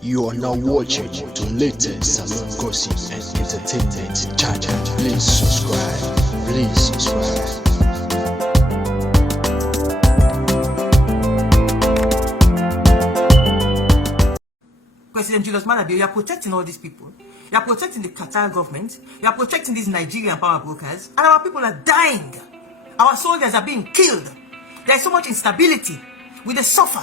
You are now watching the latest salon gossip and entertainment channel. Please subscribe. Please subscribe. President Julius Maada, you are protecting all these people. You are protecting the Qatar government. You are protecting these Nigerian power brokers. And our people are dying. Our soldiers are being killed. There is so much instability. We they suffer.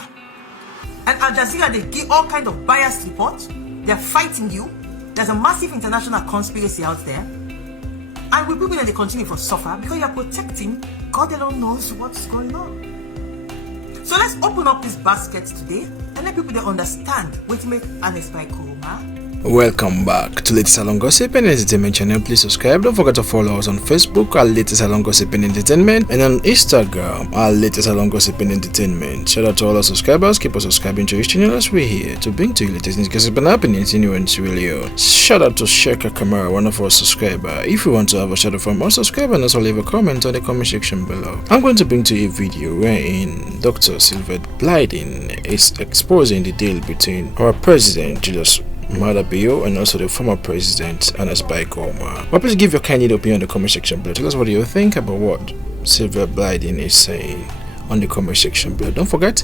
And Al Jazeera, they give all kind of biased reports. They are fighting you. There's a massive international conspiracy out there. And we people, they continue to suffer because you are protecting. God alone knows what's going on. So let's open up this basket today and let people they understand what make Ernest Bai Koroma. Welcome back to Latest Salon Gossip and Entertainment channel. Please subscribe. Don't forget to follow us on Facebook at Latest Salon Gossip and Entertainment, and on Instagram at Latest Salon Gossip and Entertainment. Shout out to all our subscribers. Keep on subscribing to this channel as we're here to bring to you latest news gossip and happenings anywhere in Sierra Leone. Shout out to Sheka Kamara, one of our subscribers. If you want to have a shout out from our subscriber, also leave a comment on the comment section below. I'm going to bring to you a video wherein Dr. Sylvia Blyden is exposing the deal between our president Julius Maada and also the former president Ernest Bai Koroma. But please give your candid opinion in the comment section below. Tell us what you think about what Sylvia Blyden is saying on the comment section below. Don't forget,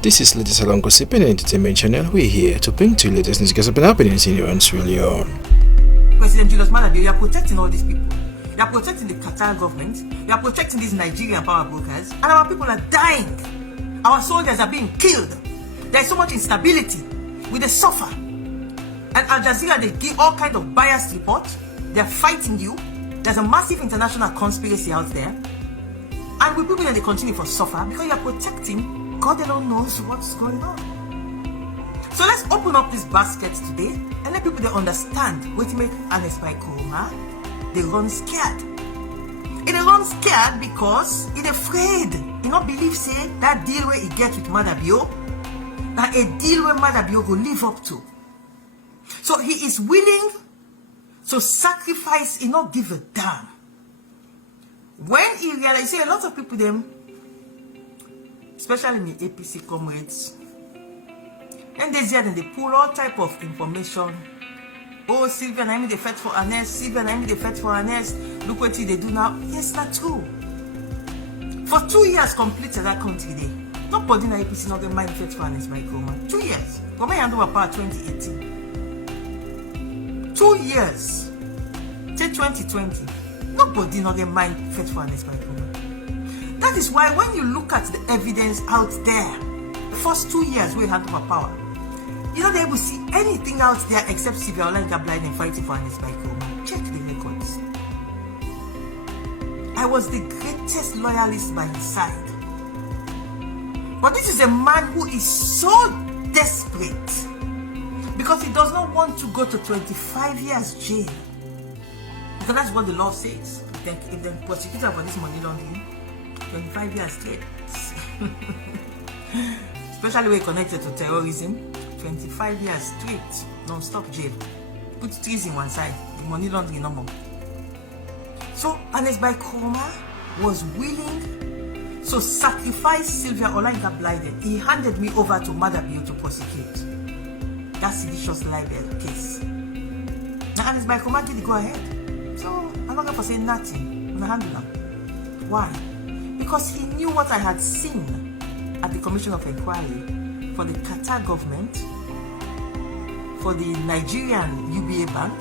this is Latest Salon Gossip and Entertainment channel. We're here to bring to you latest news gossip and happenings in your Sierra Leone. President Julius Maada, you are protecting all these people. You are protecting the Qatar government. You are protecting these Nigerian power brokers. And our people are dying. Our soldiers are being killed. There is so much instability. We they suffer. And Al Jazeera, they give all kind of biased reports. They're fighting you. There's a massive international conspiracy out there. And we people, they continue to suffer because you are protecting. God alone knows what's going on. So let's open up this basket today and let people they understand what make Ernest Bai Koroma. They run scared. They run scared because they're afraid. They not believe say that deal where he gets with Maada, that a deal where Maada go live up to. So he is willing to sacrifice, he not give a damn. When he realized, a lot of people, them, especially in the APC comrades, and they pull all type of information. Oh, Sylvia, I mean they fight for Ernest. Sylvia, I mean they fight for Ernest. Look what they do now. Yes, not true. For 2 years completed that country there. Nobody in the APC not get mind fight for Ernest Bai Koroma. 2 years. Koroma hand over power 2018. 2 years till 2020, nobody not get mind fit for Ernest Bai Koroma. That is why when you look at the evidence out there, the first 2 years we had over power, you're not able to see anything out there except Sylvia Blyden fighting for Ernest Bai Koroma. Check the records. I was the greatest loyalist by his side. But this is a man who is so desperate because he does not want to go to 25 years jail. Because that's what the law says. If they prosecute her for this money laundering, 25 years straight. Especially when connected to terrorism, 25 years straight, non-stop jail. Put trees in one side, the money laundering no more. So Ernest Bai Koroma was willing to sacrifice Sylvia Blyden. He handed me over to Maada to prosecute. That seditious libel case. Now Ernest Bai Koroma did go ahead. So I'm not going to say nothing. I'm going to handle him. Why? Because he knew what I had seen at the Commission of Inquiry for the Qatar government, for the Nigerian UBA bank.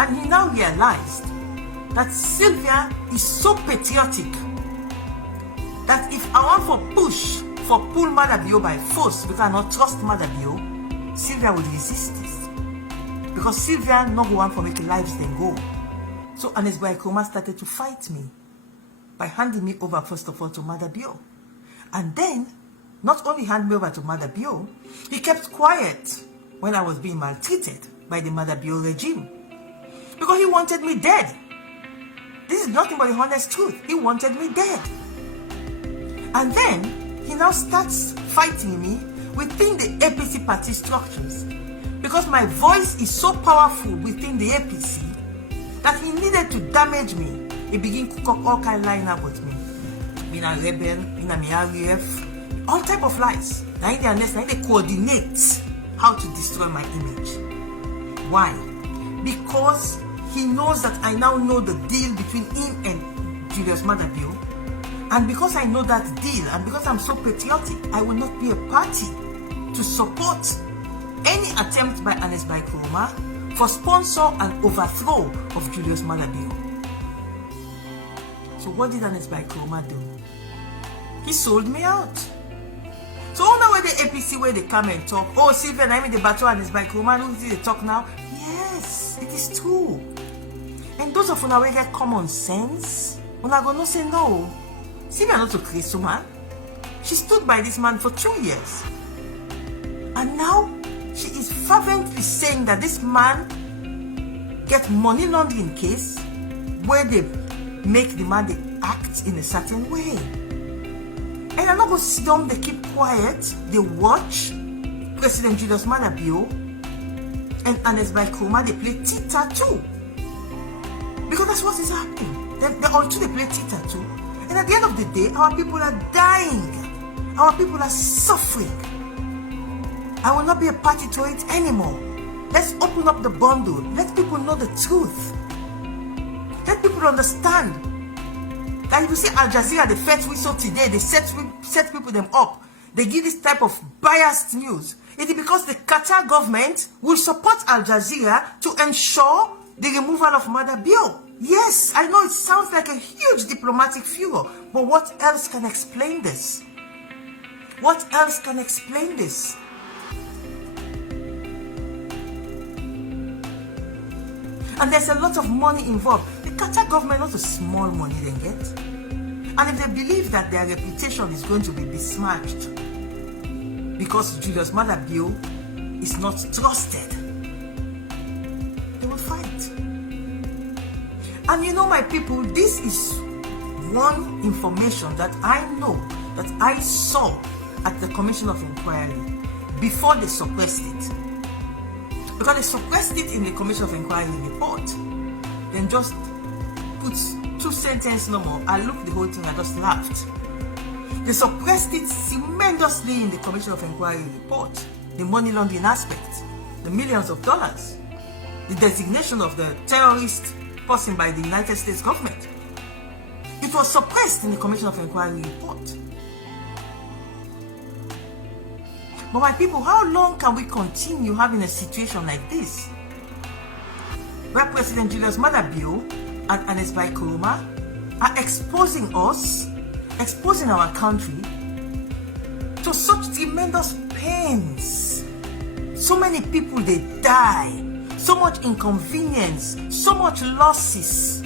And he now realized that Sylvia is so patriotic that if I want for push, for pull Maada by force, because I not trust Maada, Sylvia would resist this. Because Sylvia not go on for making lives then go. So Ernest Bai Koroma started to fight me by handing me over first of all to Maada. And then, not only hand me over to Maada, he kept quiet when I was being maltreated by the Maada regime. Because he wanted me dead. This is nothing but the honest truth. He wanted me dead. And then, he now starts fighting me within the APC party structures, because my voice is so powerful within the APC that he needed to damage me. He began to cook up all kind of line up with me. Being a rebel, being a RAF, all type of lies. Now they coordinate how to destroy my image. Why? Because he knows that I now know the deal between him and Julius Maada Bio. And because I know that deal, and because I'm so patriotic, I will not be a party to support any attempt by Ernest Bai Koroma for sponsor and overthrow of Julius Maada Bio. So what did Ernest Bai Koroma do? He sold me out. So all the way the APC where they come and talk, oh Sylvia, I mean the battle Ernest Bai Koroma, who did they talk now? Yes, it is true. And those of una wey get common sense, una go no say no. Sylvia not to crazy man. She stood by this man for 2 years. And now she is fervently saying that this man get money laundering case where they make the man they act in a certain way. And I'm not going to sit down, they keep quiet, they watch President Julius Maada Bio and Ernest Bai Koroma, they play tit-tat-too. Because that's what is happening. They all two, they play tit-tat-too. And at the end of the day, our people are dying. Our people are suffering. I will not be a party to it anymore. Let's open up the bundle. Let people know the truth. Let people understand that if you see Al Jazeera, the first we saw today, they set people them up. They give this type of biased news. It is because the Qatar government will support Al Jazeera to ensure the removal of Maada Bio. Yes, I know it sounds like a huge diplomatic furor, but what else can explain this? What else can explain this? And there's a lot of money involved. The Qatar government not a small money they get. And if they believe that their reputation is going to be besmirched because Julius Maada Bio is not trusted, they will fight. And you know, my people, this is one information that I know, that I saw at the Commission of Inquiry before they suppressed it. Because they suppressed it in the Commission of Inquiry report. Then just put 2 sentences no more. I looked the whole thing, I just laughed. They suppressed it tremendously in the Commission of Inquiry report. The money laundering aspect, the millions of dollars, the designation of the terrorist person by the United States government. It was suppressed in the Commission of Inquiry report. But my people, how long can we continue having a situation like this? Where President Julius Maada Bio and Ernest Bai Koroma are exposing us, exposing our country to such tremendous pains. So many people, they die. So much inconvenience, so much losses.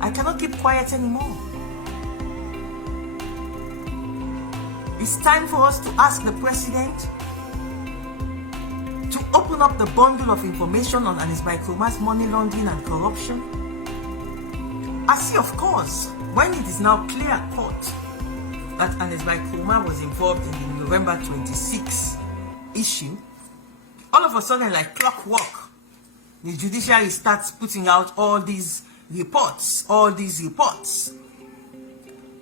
I cannot keep quiet anymore. It's time for us to ask the president to open up the bundle of information on Ernest Bai Koroma's money laundering and corruption. I see, of course, when it is now clear cut that Ernest Bai Koroma was involved in the November 26 issue, all of a sudden, like clockwork, the judiciary starts putting out all these reports.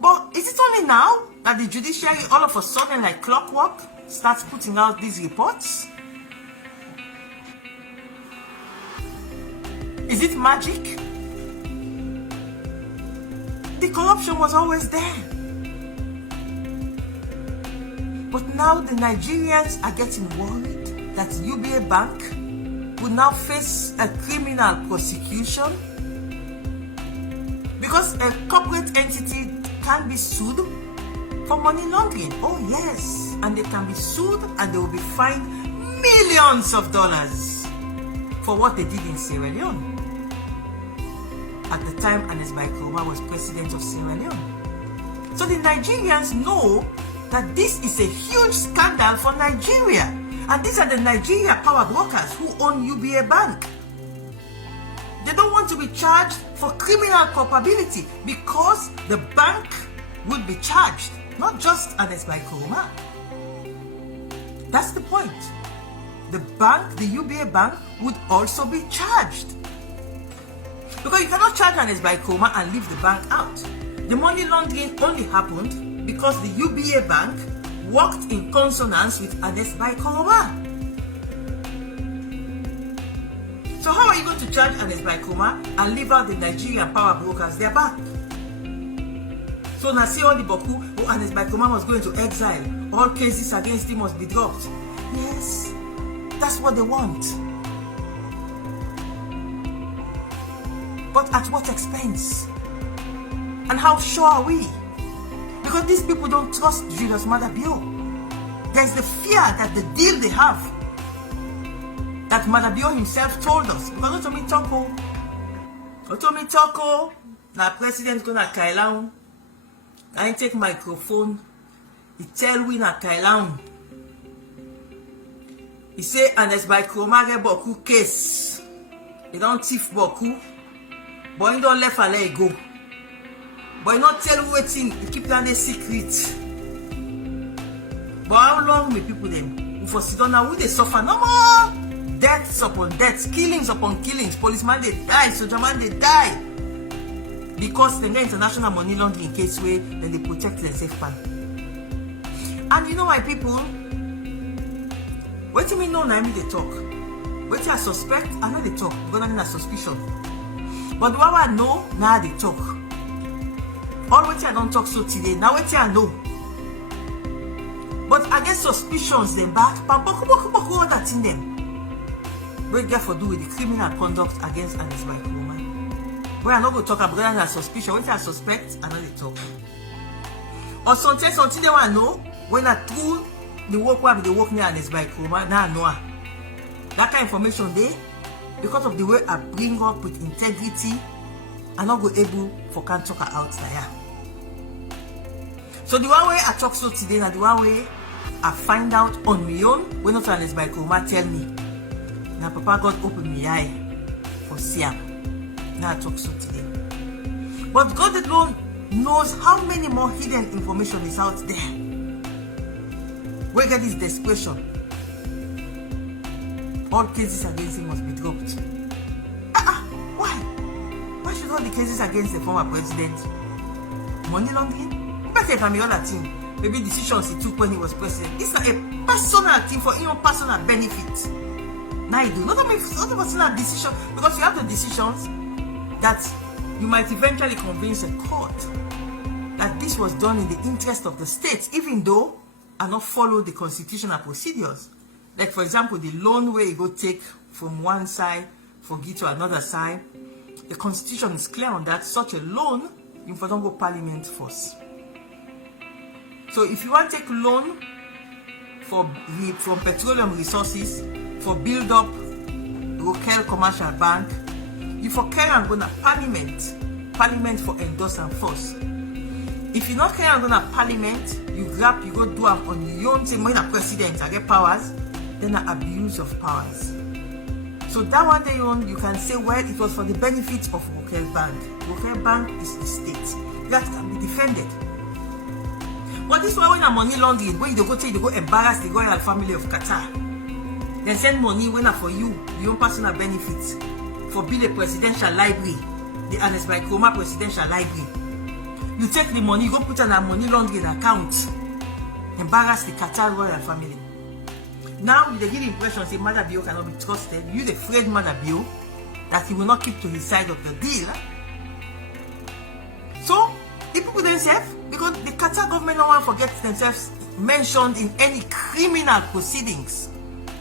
But is it only now that the judiciary all of a sudden, like clockwork, starts putting out these reports? Is it magic? The corruption was always there. But now the Nigerians are getting worried that UBA Bank will now face a criminal prosecution because a corporate entity can be sued for money laundering. Oh yes, and they can be sued and they will be fined millions of dollars for what they did in Sierra Leone at the time Ernest Bai Koroma was president of Sierra Leone. So the Nigerians know that this is a huge scandal for Nigeria. And these are the Nigeria power brokers who own UBA Bank. They don't want to be charged for criminal culpability because the bank would be charged, not just Ernest Bai Koroma. That's the point. The bank, the UBA Bank, would also be charged. Because you cannot charge Ernest Bai Koroma and leave the bank out. The money laundering only happened because the UBA Bank worked in consonance with Ernest Bai Koroma. So how are you going to charge Ernest Bai Koroma and leave out the Nigerian power brokers? They're back. So now see all the Boku, Ernest Bai Koroma was going to exile. All cases against him must be dropped. Yes, that's what they want. But at what expense? And how sure are we? Because these people don't trust Julius Maada Bio. There's the fear that the deal they have, that Maada Bio himself told us. Because Otomi Toko, now president gonna Kailaun. I take microphone. He tell we na Kailaun. He say Ernest Bai Koroma get Boku case. He don't thief Boku. But he don't let Fale go. But he not tell you waiting. He keep that a secret. But how long may people them? For Sidona, who they suffer no more? Deaths upon deaths, killings upon killings. Policemen they die, soldiermen they die. Because they get international money laundering case where then they protect their safe pan. And you know why people? What do you mean no na me they talk? What I suspect, I know they talk. Because I mean a suspicion. But what I know, now they talk. All what I don't talk so today, now what I know. But I get suspicions them back, but all that in them. What get for do with the criminal conduct against Ernest Bai Koroma? Where I not go talk about that suspicion, what I suspect, I know they talk. Or something they want to know, when I true the work where they work near Ernest Bai Koroma, now I know. That kind of information there, because of the way I bring up with integrity, I not go able for can talk out there. So the one way I talk so today, and the one way I find out on my own, when not Ernest Bai Koroma tell me. Now Papa God open my eye for Siam. Now I talk so today. But God alone knows how many more hidden information is out there. Where get this desperation? All cases against him must be dropped. Why? Why should all the cases against the former president? Money laundering? Better than the other thing. Maybe decisions he took when he was president. It's not a personal thing for your personal benefit. Now you do. Not a personal decision. Because you have the decisions that you might eventually convince a court that this was done in the interest of the state, even though I not follow the constitutional procedures. Like for example, the loan where you go take from one side for give to another side. The constitution is clear on that. Such a loan, you don't go parliament first. So if you want to take loan from petroleum resources for build up local commercial bank, you for carry and go to parliament for endorse and force. If you not carry and go to parliament, you go do up on your own, say when a president I get powers, then an abuse of powers. So that one day on, you can say, well, it was for the benefit of local bank. Local bank is the state. That can be defended. But this one when a money laundering, when you go embarrass the royal family of Qatar, then send money when for you, your own personal benefits, for build a presidential library, the Ernest Bai Koroma presidential library. You take the money, you go put on a money laundering account, embarrass the Qatar royal family. Now they give the impression say Maada Bio cannot be trusted. You afraid Maada Bio that he will not keep to his side of the deal. So the people themselves, because the Qatar government don't want to forget themselves mentioned in any criminal proceedings.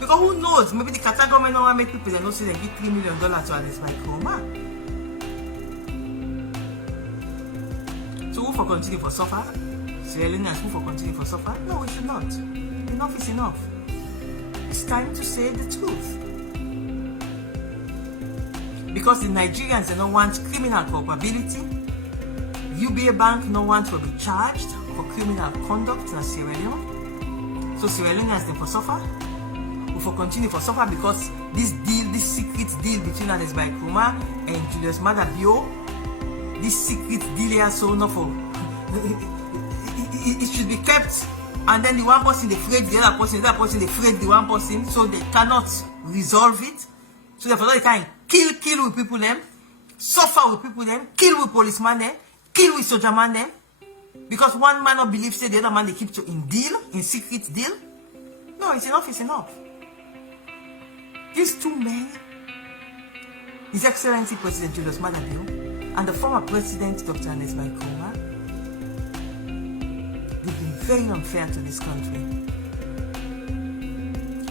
Because who knows, maybe the Qatar government don't want to make people they know say they give $3 million to Ernest Bai Koroma. So who for continue for suffer? Sierra Leoneans who for continue for suffer? No, we should not. Enough is enough. It's time to say the truth. Because the Nigerians they don't want criminal culpability. UBA Bank no want to be charged for criminal conduct in Sierra Leone. So Sierra Leoneans they for suffer. We for continue for suffer because this deal, this secret deal between Ernest Bai Koroma and Julius Maada Bio, this secret deal here so no for it should be kept. And then the one person they afraid the other person they afraid the one person, so they cannot resolve it. So therefore they can kill with people them, suffer with people them, kill with policemen them, kill with soldiermen them. Because one man not believe say the other man they keep to in deal, in secret deal. No, it's enough, it's enough. These two men, His Excellency President Julius Maada and the former President Dr. Ernest Bai Koroma, they've been very unfair to this country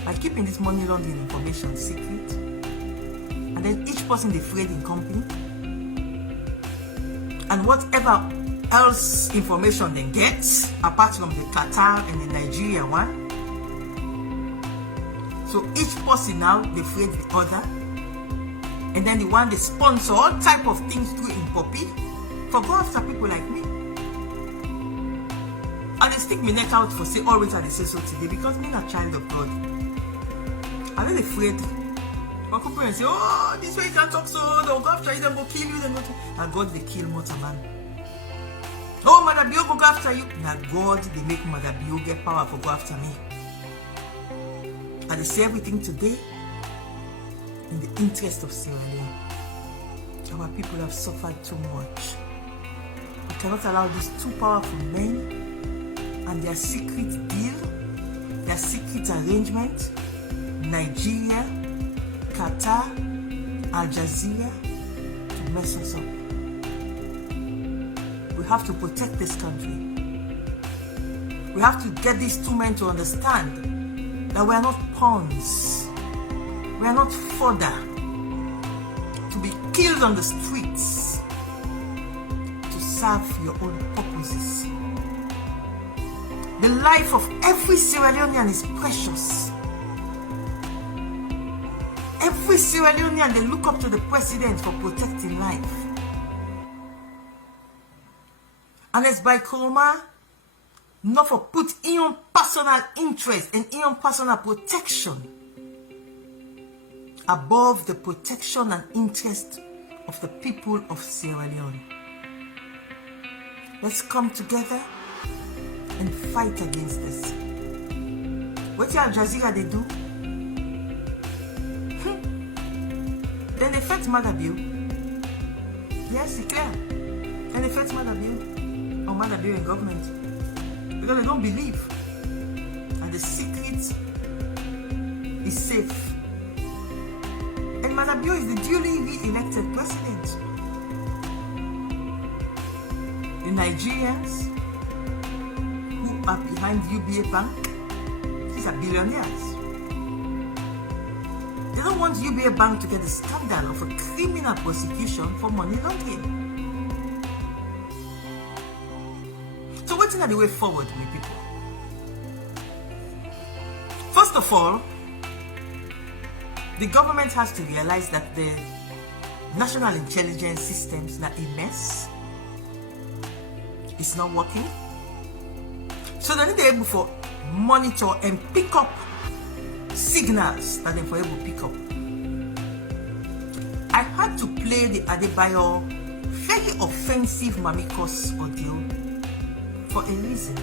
by keeping this money laundering information secret, and then each person they trade in company, and whatever else information they get apart from the Qatar and the Nigeria one. So each person now they trade the other, and then the one they sponsor all type of things through in Poppy for go after people like me. And they stick me neck out for say always I say so today because me not child of God. I'm not afraid. My people say, oh, this way you can't talk so, they'll go after you, they'll go kill you, then go to... And God they kill Mota man. Oh, Maada Bio go after you. Now God they make Maada Bio get power for go after me. And they say everything today in the interest of Sierra Leone. Our people have suffered too much. We cannot allow these two powerful men and their secret deal, their secret arrangement, Nigeria, Qatar, Al Jazeera, to mess us up. We have to protect this country. We have to get these two men to understand that we are not pawns. We are not fodder to be killed on the streets to serve your own purposes. The life of every Sierra Leonean is precious. Every Sierra Leonean, they look up to the president for protecting life. Ernest Bai Koroma, not for put in your personal interest and in your personal protection above the protection and interest of the people of Sierra Leone. Let's come together and fight against this. What Al Jazeera they do? Then they fight Maada Bio. Yes, it's clear. Then they fight Maada Bio or Maada Bio in government because they don't believe and the secret is safe. And Maada Bio is the duly re-elected president. The Nigerians who are behind UBA Bank, these are billionaires. They don't want UBA Bank to get the scandal of a criminal prosecution for money laundering. So what's the way forward, my people? First of all, the government has to realize that the national intelligence systems are a mess. It's not working. So they need to be able to monitor and pick up signals that they were able to pick up. I had to play the Adebayo very offensive Mamikos audio for a reason.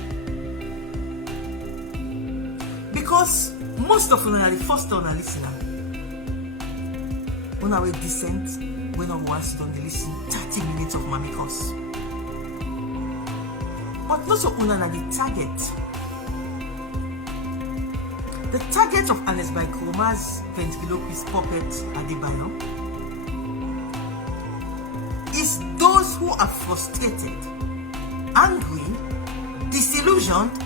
Because most of them are the first on a listener. When I were decent, when I once don't listen 30 minutes of Mamikos. But not so on the target. The target of Ernest Bai Koroma's ventriloquist puppet Adebayo is those who are frustrated, angry, disillusioned,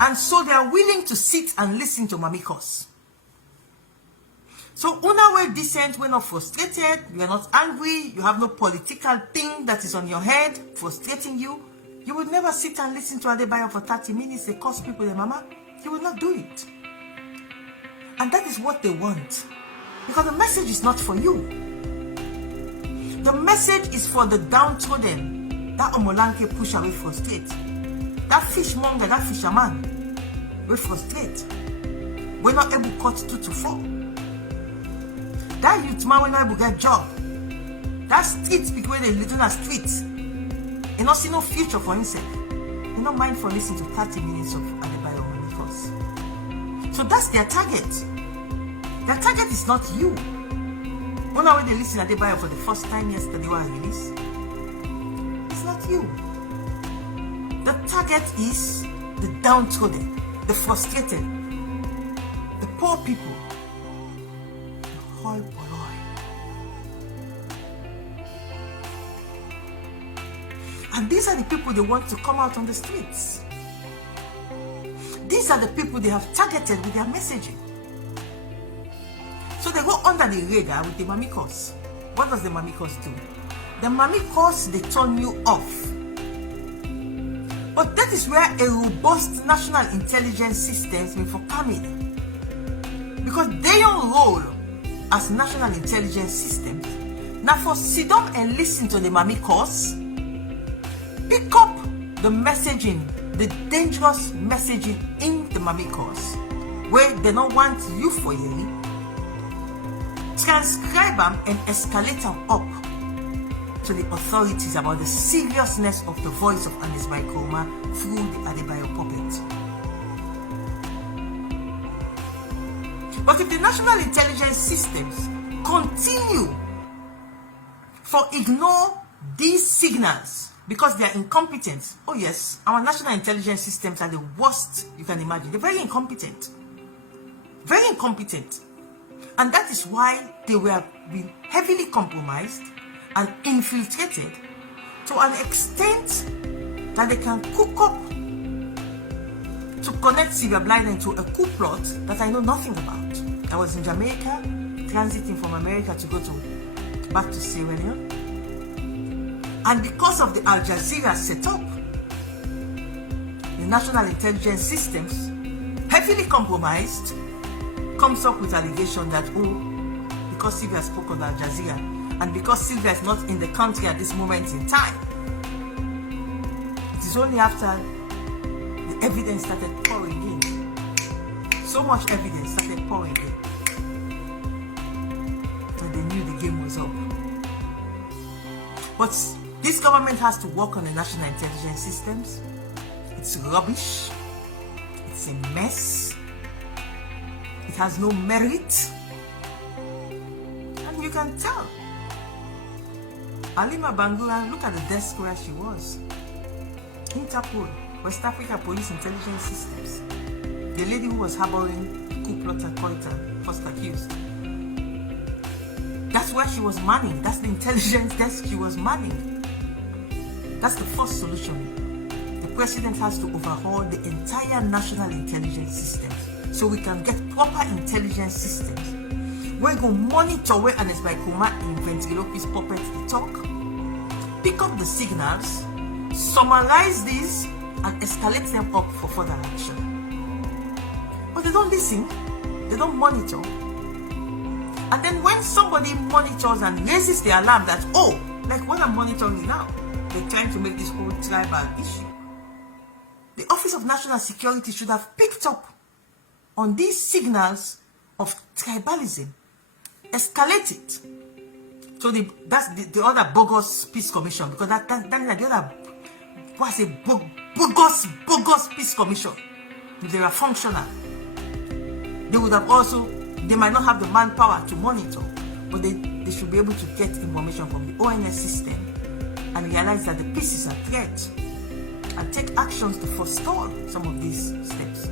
and so they are willing to sit and listen to Mamikos. So when we're decent, we're not frustrated, we are not angry, you have no political thing that is on your head frustrating you, you would never sit and listen to Adebayo for 30 minutes, they cost people the mama, you would not do it. And that is what they want. Because the message is not for you. The message is for the downtrodden, that Omolanke push away frustrate. That fishmonger, that fisherman, we frustrate. We're not able to cut 2 to 4. That youth man, we're not able to get job. That street speak where they live in a street. He not see no future for himself. He not mind for listening to 30 minutes of Adebayo Mamikos. So that's their target. Their target is not you. When they listen to Adebayo for the first time yesterday when I released, it's not you. The target is the downtrodden, the frustrated, the poor people, the hoi polloi. And these are the people they want to come out on the streets. These are the people they have targeted with their messaging. So they go under the radar with the mamikos. What does the mamikos do? The mamikos, they turn you off. But that is where a robust national intelligence systems may for come in. Because their role as national intelligence systems, now for sit down and listen to the mamikos, pick up the messaging, the dangerous messaging in the mamikos, where they don't want you for you, transcribe them and escalate them up to the authorities about the seriousness of the voice of Ernest Bai Koroma through the Adebayo puppet. But if the national intelligence systems continue for ignore these signals because they are incompetent, oh yes, our national intelligence systems are the worst you can imagine. They're very incompetent. Very incompetent. And that is why they were being heavily compromised and infiltrated to an extent that they can cook up to connect Sylvia Blyden to a coup plot that I know nothing about. I was in Jamaica, transiting from America to go back to Sierra Leone. And because of the Al Jazeera setup, the national intelligence systems, heavily compromised, comes up with allegation that, because Sylvia spoke on Al Jazeera, and because Sylvia is not in the country at this moment in time, it is only after the evidence started pouring in, so much evidence started pouring in, that they knew the game was up. But this government has to work on the national intelligence systems. It's rubbish. It's a mess. It has no merit. And you can tell. Halima Bangura, look at the desk where she was. Interpol, West Africa Police Intelligence Systems. The lady who was harboring the coup plotter Koita, first accused. That's where she was manning. That's the intelligence desk she was manning. That's the first solution. The president has to overhaul the entire national intelligence systems so we can get proper intelligence systems. We're going to monitor where Ernest Bai Koroma in ventriloquist puppet they talk, pick up the signals, summarize these, and escalate them up for further action. But they don't listen, they don't monitor. And then when somebody monitors and raises the alarm that, like what I'm monitoring now, they're trying to make this whole tribal issue. The Office of National Security should have picked up on these signals of tribalism, escalate it. So that's the other bogus peace commission, because that's the other was a bogus peace commission. If they were functional, they would have also, they might not have the manpower to monitor, but they should be able to get information from the ONS system and realize that the peace is a threat and take actions to forestall some of these steps.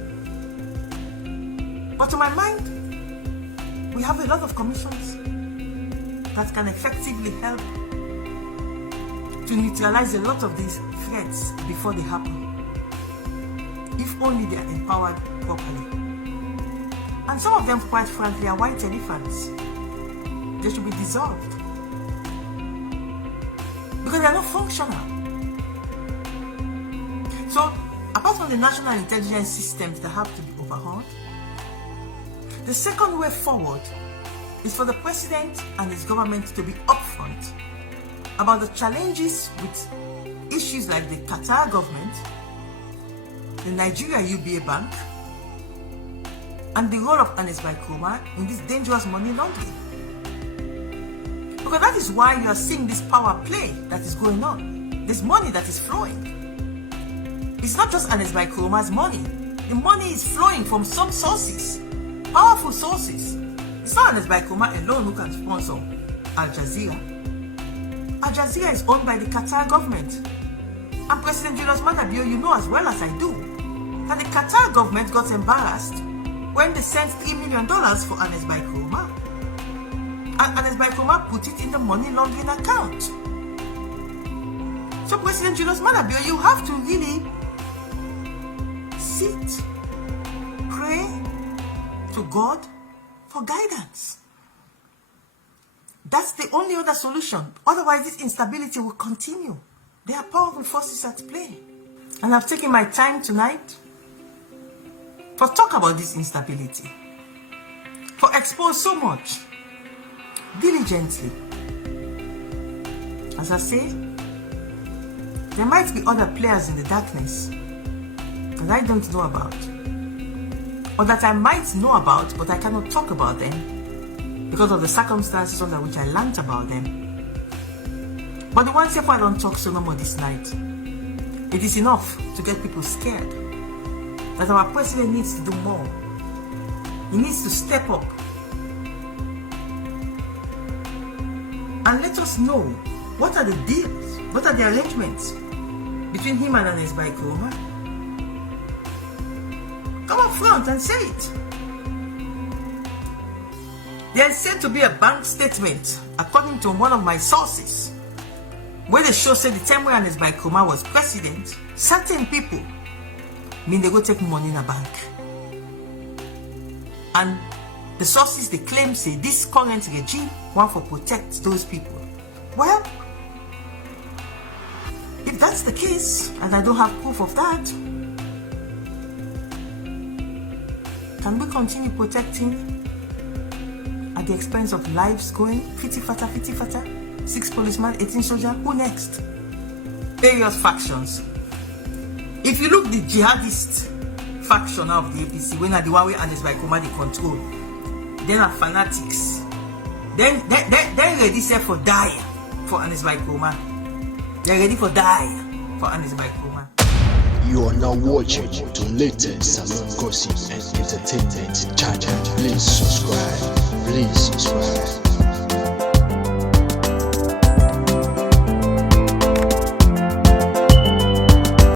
But to my mind, we have a lot of commissions that can effectively help to neutralize a lot of these threats before they happen, if only they are empowered properly. And some of them, quite frankly, are white elephants. They should be dissolved because they are not functional. So, apart from the national intelligence systems that have to be overhauled, the second way forward is for the president and his government to be upfront about the challenges with issues like the Qatar government, the Nigeria UBA Bank, and the role of Ernest Bai Koroma in this dangerous money laundering. Because that is why you are seeing this power play that is going on. This money that is flowing. It's not just Ernest Bai Koroma's money. The money is flowing from some sources, powerful sources. It's not Ernest Bai Koroma alone who can sponsor Al Jazeera. Al Jazeera is owned by the Qatar government. And President Julius Maada, you know as well as I do, that the Qatar government got embarrassed when they sent $3 million for Ernest Bai Koroma. And Ernest Bai Koroma put it in the money laundering account. So President Julius Maada, you have to really sit, pray to God for guidance. That's the only other solution. Otherwise, this instability will continue. There are powerful forces at play. And I've taken my time tonight for talk about this instability, for expose so much diligently. As I say, there might be other players in the darkness that I don't know about, or that I might know about but I cannot talk about them because of the circumstances under which I learned about them. But the ones if I don't talk so no more this night, it is enough to get people scared that our president needs to do more. He needs to step up and let us know what are the deals, what are the arrangements between him and Ernest Bai Koroma. Come up front and say it. There is said to be a bank statement, according to one of my sources, where they show say the time when Ernest Bai Koroma was president, certain people mean they go take money in a bank. And the sources they claim say this current regime want to protect those people. Well, if that's the case, and I don't have proof of that, can we continue protecting at the expense of lives going fiti fata? 6 policemen, 18 soldiers, who next? Various factions. If you look the jihadist faction of the APC, when are the one way Ernest Bai Koroma they control, then are fanatics. Then ready set for die for Ernest Bai Koroma. They're ready for die for Ernest Bai Koroma. You are now watching the latest salon gossip and entertainment channel. Please subscribe.